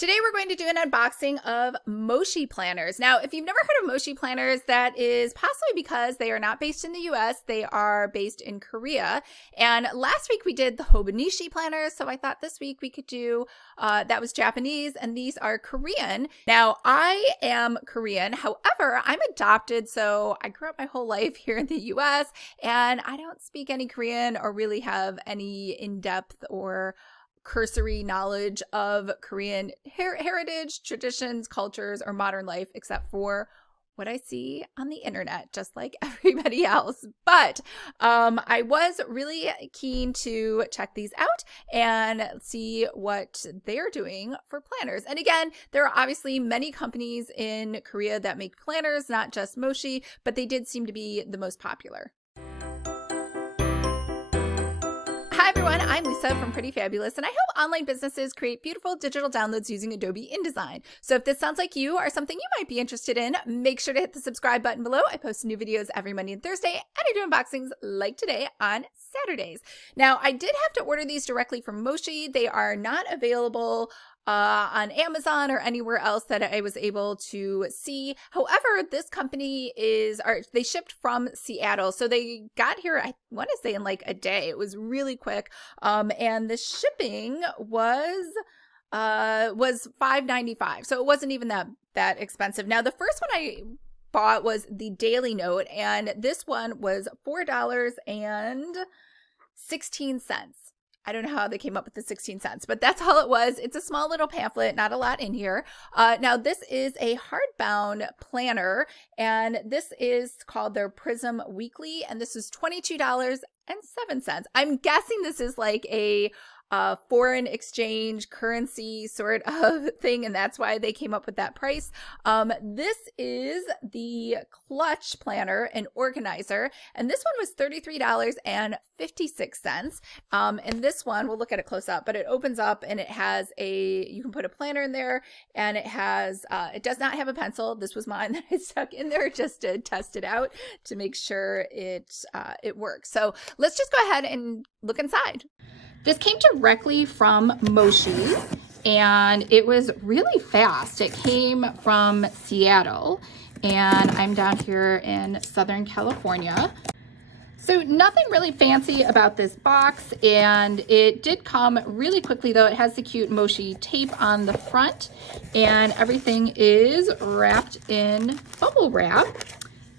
Today we're going to do an unboxing of Mochi planners. Now, if you've never heard of Mochi planners, that is possibly because they are not based in the US. They are based in Korea. And last week we did the Hobonichi planners, so I thought this week we could do, that was Japanese, and these are Korean. Now, I am Korean. However, I'm adopted, so I grew up my whole life here in the US, and I don't speak any Korean or really have any in-depth or cursory knowledge of Korean heritage, traditions, cultures, or modern life, except for what I see on the internet, just like everybody else. But I was really keen to check these out and see what they're doing for planners. And again, there are obviously many companies in Korea that make planners, not just Mochi, but they did seem to be the most popular. Hi everyone, I'm Lisa from Pretty Fabulous, and I help online businesses create beautiful digital downloads using Adobe InDesign. So if this sounds like you or something you might be interested in, make sure to hit the subscribe button below. I post new videos every Monday and Thursday, and I do unboxings like today on Saturdays. Now, I did have to order these directly from Mochi. They are not available on Amazon or anywhere else that I was able to see. However, this company they shipped from Seattle. So they got here, I want to say in like a day. It was really quick. And the shipping was $5.95. So it wasn't even that expensive. Now, the first one I bought was the Daily Note, and this one was $4.16. I don't know how they came up with the 16 cents, but that's all it was. It's a small little pamphlet, not a lot in here. Now, this is a hardbound planner, and this is called their Prism Weekly, and this is $22.07. I'm guessing this is like a foreign exchange currency sort of thing, and that's why they came up with that price. This is the Clutch Planner and Organizer, and this one was $33.56. And this one, we'll look at it close up, but it opens up and it has you can put a planner in there, and it has, it does not have a pencil. This was mine that I stuck in there just to test it out to make sure it works. So let's just go ahead and look inside. This came directly from Mochi, and it was really fast. It came from Seattle, and I'm down here in Southern California. So nothing really fancy about this box, and it did come really quickly though. It has the cute Mochi tape on the front, and everything is wrapped in bubble wrap.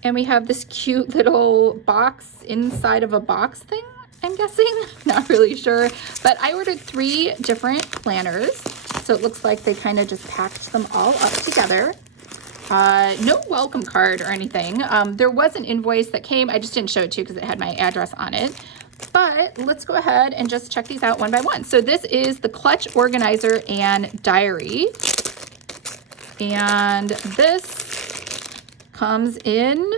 And we have this cute little box inside of a box thing, I'm guessing, not really sure, but I ordered 3 different planners, so it looks like they kind of just packed them all up together. No welcome card or anything. There was an invoice that came, I just didn't show it to you because it had my address on it, but let's go ahead and just check these out one by one. So this is the Clutch Organizer and Diary, and this comes in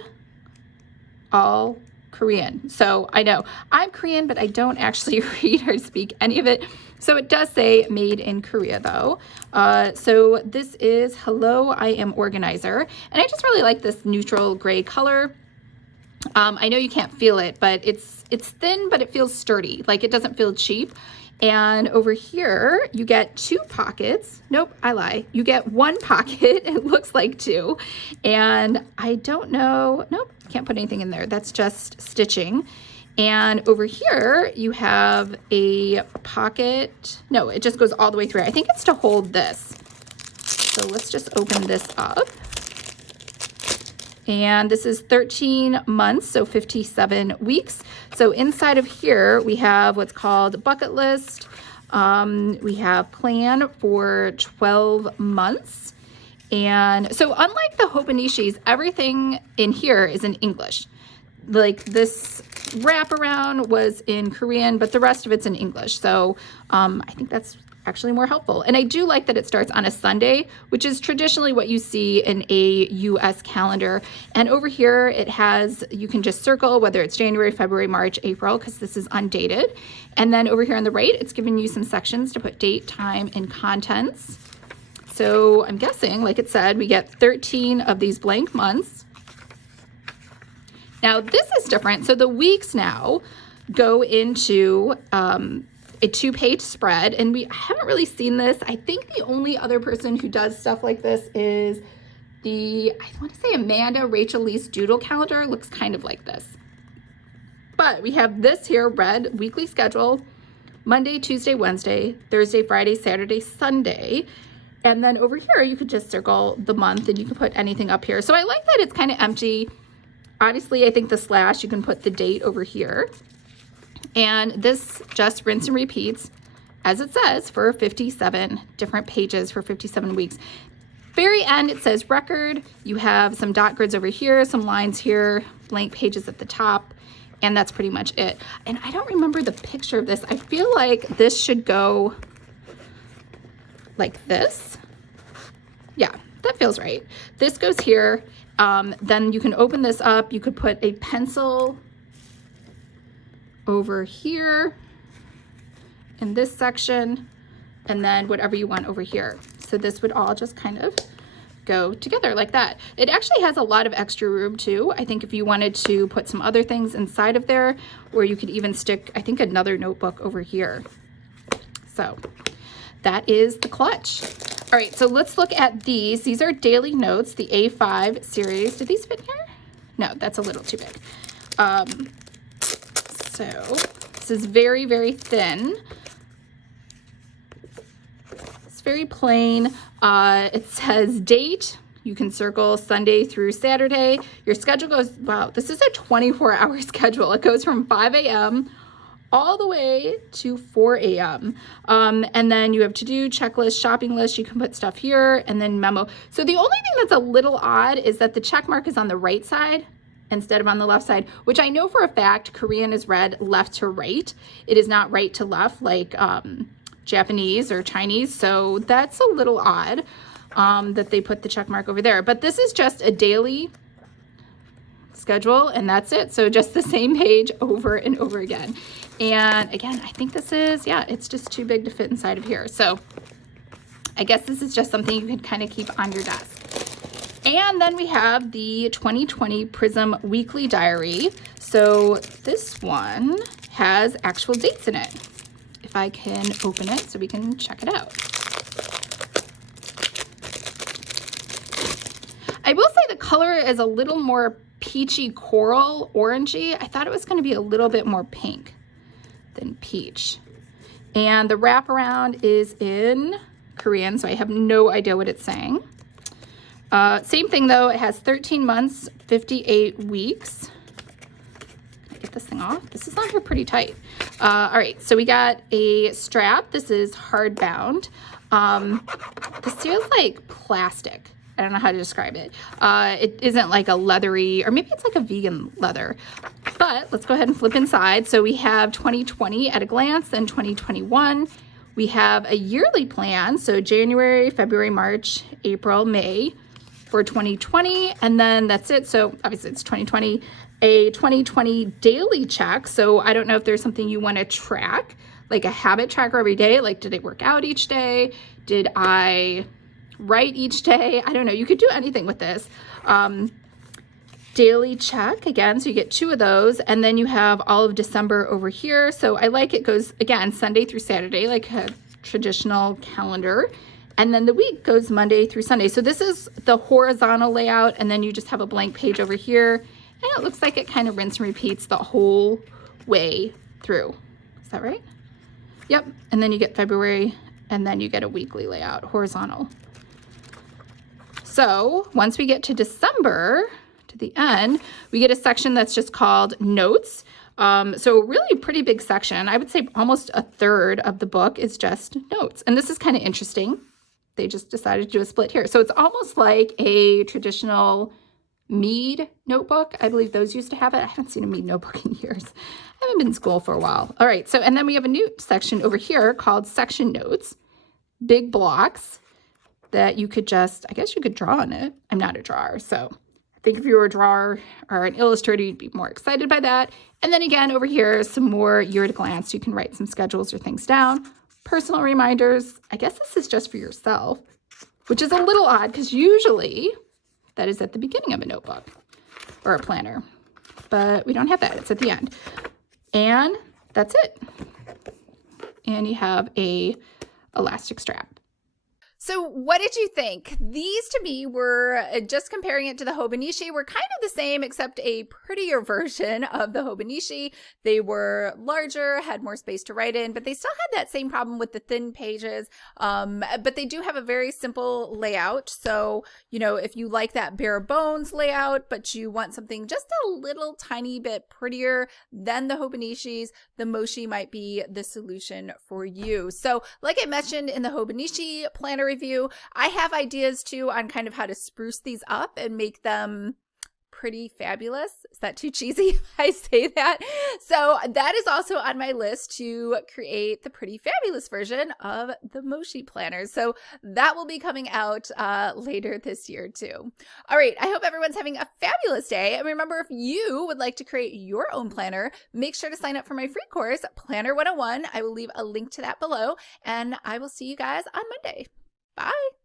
all Korean. So I know I'm Korean, but I don't actually read or speak any of it. So it does say made in Korea though. So this is Hello, I am Organizer. And I just really like this neutral gray color. I know you can't feel it, but it's thin, but it feels sturdy. Like it doesn't feel cheap. And over here, you get 2 pockets. Nope, I lie. You get 1 pocket. It looks like 2. And I don't know. Nope, can't put anything in there. That's just stitching. And over here, you have a pocket. No, it just goes all the way through. I think it's to hold this. So let's just open this up. And this is 13 months, so 57 weeks. So inside of here, we have what's called bucket list. We have plan for 12 months. And so unlike the Hobonichis, everything in here is in English. Like this wraparound was in Korean, but the rest of it's in English. So I think that's actually more helpful. And I do like that it starts on a Sunday, which is traditionally what you see in a US calendar. And over here it has, you can just circle whether it's January, February, March, April, because this is undated. And then over here on the right, it's giving you some sections to put date, time, and contents. So I'm guessing, like it said, we get 13 of these blank months. Now this is different. So the weeks now go into a 2-page spread, and I haven't really seen this. I think the only other person who does stuff like this is I want to say Amanda Rachel Lee's doodle calendar. It looks kind of like this. But we have this here, red weekly schedule, Monday, Tuesday, Wednesday, Thursday, Friday, Saturday, Sunday. And then over here, you could just circle the month and you can put anything up here. So I like that it's kind of empty. Obviously, I think the slash, you can put the date over here. And this just rinse and repeats, as it says, for 57 different pages for 57 weeks. Very end, it says record. You have some dot grids over here, some lines here, blank pages at the top, and that's pretty much it. And I don't remember the picture of this. I feel like this should go like this. Yeah, that feels right. This goes here. Then you can open this up. You could put a pencil over here in this section, and then whatever you want over here. So this would all just kind of go together like that. It actually has a lot of extra room too. I think if you wanted to put some other things inside of there, or you could even stick, I think, another notebook over here. So that is the clutch. All right, so let's look at these. These are daily notes, the A5 series. Do these fit here? No, that's a little too big. So this is very, very thin. It's very plain. It says date. You can circle Sunday through Saturday. Your schedule goes, wow, this is a 24-hour schedule. It goes from 5 a.m. all the way to 4 a.m. And then you have to-do, checklist, shopping list. You can put stuff here, and then memo. So the only thing that's a little odd is that the check mark is on the right side instead of on the left side, which I know for a fact Korean is read left to right. It is not right to left like Japanese or Chinese. So that's a little odd that they put the check mark over there. But this is just a daily schedule, and that's it. So just the same page over and over again. And again, I think this is, yeah, it's just too big to fit inside of here. So I guess this is just something you could kind of keep on your desk. And then we have the 2020 Prism Weekly Diary. So this one has actual dates in it. If I can open it so we can check it out. I will say the color is a little more peachy coral, orangey. I thought it was going to be a little bit more pink than peach. And the wraparound is in Korean, so I have no idea what it's saying. Same thing though, it has 13 months, 58 weeks. Can I get this thing off? This is on here pretty tight. All right, so we got a strap. This is hardbound. This feels like plastic. I don't know how to describe it. It isn't like a leathery, or maybe it's like a vegan leather. But let's go ahead and flip inside. So we have 2020 at a glance, then 2021. We have a yearly plan. So January, February, March, April, May for 2020. And then that's it. So obviously it's 2020. A 2020 daily check. So I don't know if there's something you want to track, like a habit tracker every day. Like, did I work out each day? Did I write each day? I don't know. You could do anything with this. Daily check again. So you get 2 of those. And then you have all of December over here. So I like it goes again, Sunday through Saturday, like a traditional calendar. And then the week goes Monday through Sunday. So this is the horizontal layout. And then you just have a blank page over here. And it looks like it kind of rinse and repeats the whole way through. Is that right? Yep. And then you get February, and then you get a weekly layout, horizontal. So once we get to December, to the end, we get a section that's just called notes. So really pretty big section. I would say almost a third of the book is just notes. And this is kind of interesting. They just decided to do a split here. So it's almost like a traditional Mead notebook. I believe those used to have it. I haven't seen a Mead notebook in years. I haven't been in school for a while. All right. So, and then we have a new section over here called section notes, big blocks that you could just, I guess you could draw on it. I'm not a drawer. So I think if you were a drawer or an illustrator, you'd be more excited by that. And then again, over here, some more year at a glance. You can write some schedules or things down. Personal reminders. I guess this is just for yourself, which is a little odd because usually that is at the beginning of a notebook or a planner, but we don't have that. It's at the end. And that's it. and you have a elastic strap. So what did you think? These to me were, just comparing it to the Hobonichi, were kind of the same except a prettier version of the Hobonichi. They were larger, had more space to write in, but they still had that same problem with the thin pages. But they do have a very simple layout. So, you know, if you like that bare bones layout, but you want something just a little tiny bit prettier than the Hobonichis, the Mochi might be the solution for you. So like I mentioned in the Hobonichi planner review, I have ideas too on kind of how to spruce these up and make them pretty fabulous. Is that too cheesy if I say that? So that is also on my list to create the pretty fabulous version of the Mochi planner. So that will be coming out later this year too. All right, I hope everyone's having a fabulous day. And remember, if you would like to create your own planner, make sure to sign up for my free course, Planner 101. I will leave a link to that below, and I will see you guys on Monday. Bye.